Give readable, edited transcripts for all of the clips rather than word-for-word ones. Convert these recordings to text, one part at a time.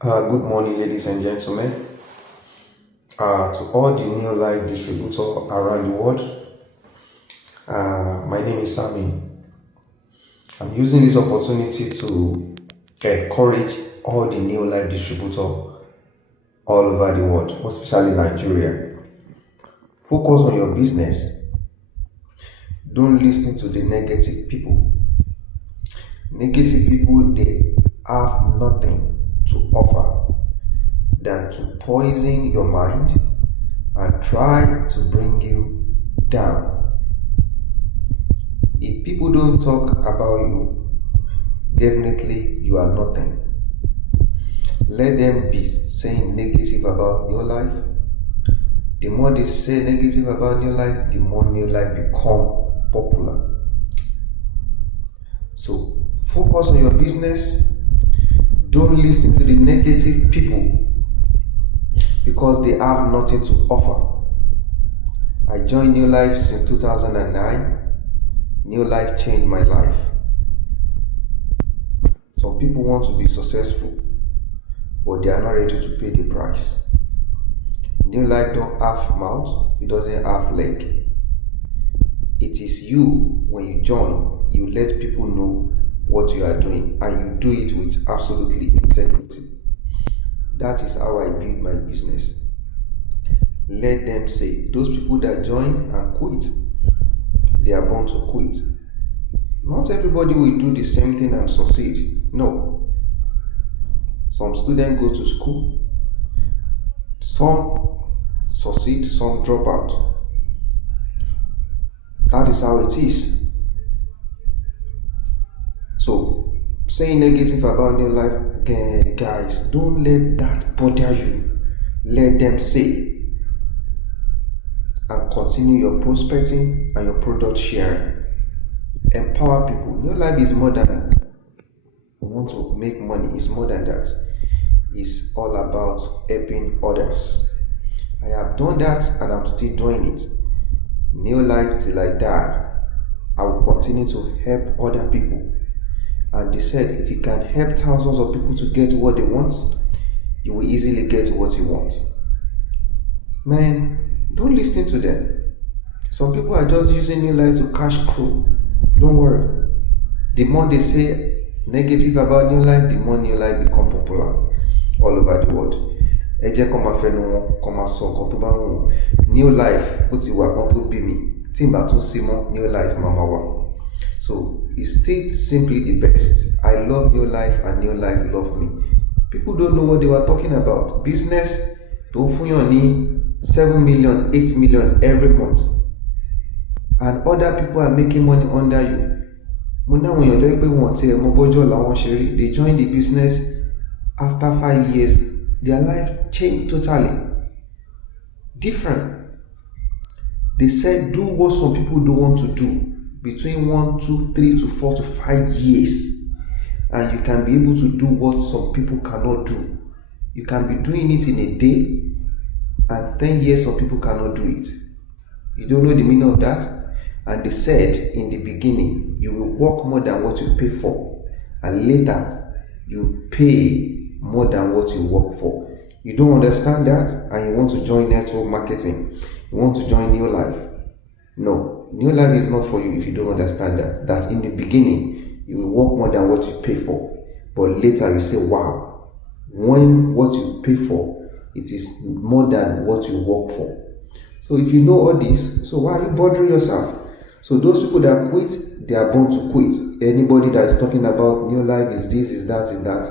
Good morning, ladies and gentlemen. To all the neolife distributor around the world, my name is Sami. I'm using this opportunity to encourage all the neolife distributor all over the world, especially Nigeria. Focus on your business. Don't listen to the negative people. Negative people, they have nothing to offer than to poison your mind and try to bring you down. If people don't talk about you, definitely you are nothing. Let them be saying negative about your life. The more they say negative about your life, the more your life become popular. So focus on your business. Don't listen to the negative people because they have nothing to offer. I joined New Life since 2009. New Life changed my life. Some people want to be successful, but they are not ready to pay the price. New Life don't have mouth, it doesn't have leg. It is you, when you join, you let people know what you are doing and you do it with absolutely integrity. That is how I build my business. Let them say, those people that join and quit, they are born to quit. Not everybody will do the same thing and succeed. No. Some students go to school, some succeed, some drop out. That is how it is. So, saying negative about your life, guys, don't let that bother you. Let them say, and continue your prospecting and your product sharing. Empower people. Your life is more than you want to make money. It's more than that. It's all about helping others. I have done that and I'm still doing it. New life till I die. I will continue to help other people. And they said, if you can help thousands of people to get what they want, you will easily get what you want. Man, don't listen to them. Some people are just using New Life to cash crow. Don't worry. The more they say negative about New Life, the more New Life become popular all over the world. Ẹ jẹ́ kó máa fẹnu wọn, kó máa sọ nǹkan tó bá wù wọ́n. New Life, ó ti wà kan tó bí mi. Tí n bá tún sí mọ́, New Life máa wà. So it's still simply the best. I love New Life and New Life love me. People don't know what they were talking about. Business tó fún yàn ní 7 million, 8 million every month. And other people are making money under you. They join the business after 5 years. Their life changed totally. Different. They said do what some people don't want to do. Between 1, 2, 3 to 4 to 5 years, and you can be able to do what some people cannot do. You can be doing it in a day, and 10 years some people cannot do it. You don't know the meaning of that? And they said in the beginning, you will work more than what you pay for, and later you pay more than what you work for. You don't understand that, and you want to join network marketing. You want to join New Life. No. New Life is not for you if you don't understand that in the beginning you will work more than what you pay for, but later you say, wow, when what you pay for, it is more than what you work for. So if you know all this, so why are you bothering yourself? So those people that quit, they are born to quit. Anybody that is talking about New Life is this, is that, is that,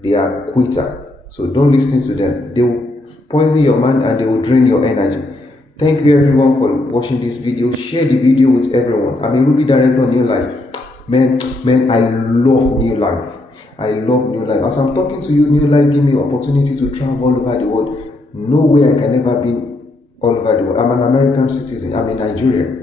they are quitter. So don't listen to them. They will poison your mind and they will drain your energy. Thank you everyone for watching this video. Share the video with everyone. I'm a Ruby director on New Life. Man, I love New Life. I love New Life. As I'm talking to you, New Life give me opportunity to travel all over the world. No way I can ever be all over the world. I'm an American citizen. I'm in Nigeria.